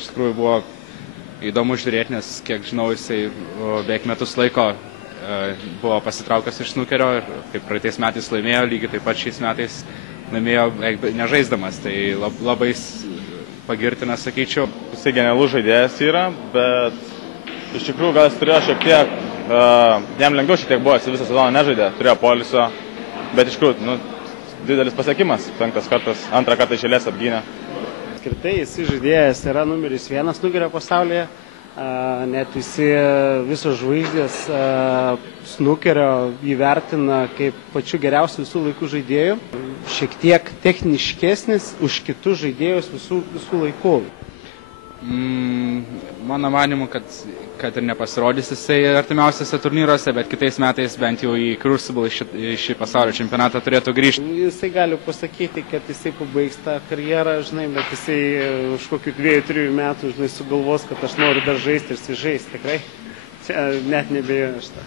Iš tikrųjų buvo įdomu žiūrėti, nes kiek žinau, jisai beveik metus laiko buvo pasitraukęs iš snukerio ir kaip praeitais metais laimėjo, lygiai taip pat šiais metais laimėjo nežaisdamas, tai labai pagirtinas, sakyčiau. Jisai genialus žaidėjas yra, bet iš tikrųjų gal jis turėjo šiek tiek, jam lengviau šiek tiek buvo, jis visą sezoną nežaidė, turėjo poilsio, bet iš tikrųjų didelis pasiekimas, 5 kartas, 2 kartą iš eilės apgynė. Apskritai jis žaidėjas yra numeris 1 snukerio pasaulyje, net visi visos žvaigždės snukerio įvertina kaip pačiu geriausiu visų laikų žaidėjų, šiek tiek techniškesnis už kitus žaidėjus visų laikų. Mano manimu, kad ir nepasirodys jisai artimiausiose turnyruose, bet kitais metais bent jau į Crucible šį pasaulio čempionatą turėtų grįžti. Jisai gali pasakyti, kad jisai pabaigs tą karjerą, žinai, bet jisai už kokių 2-3 metų, žinai, sugalvos, kad aš noriu dar žaisti ir jisai žais, tikrai. Čia net nebejoju aš tą.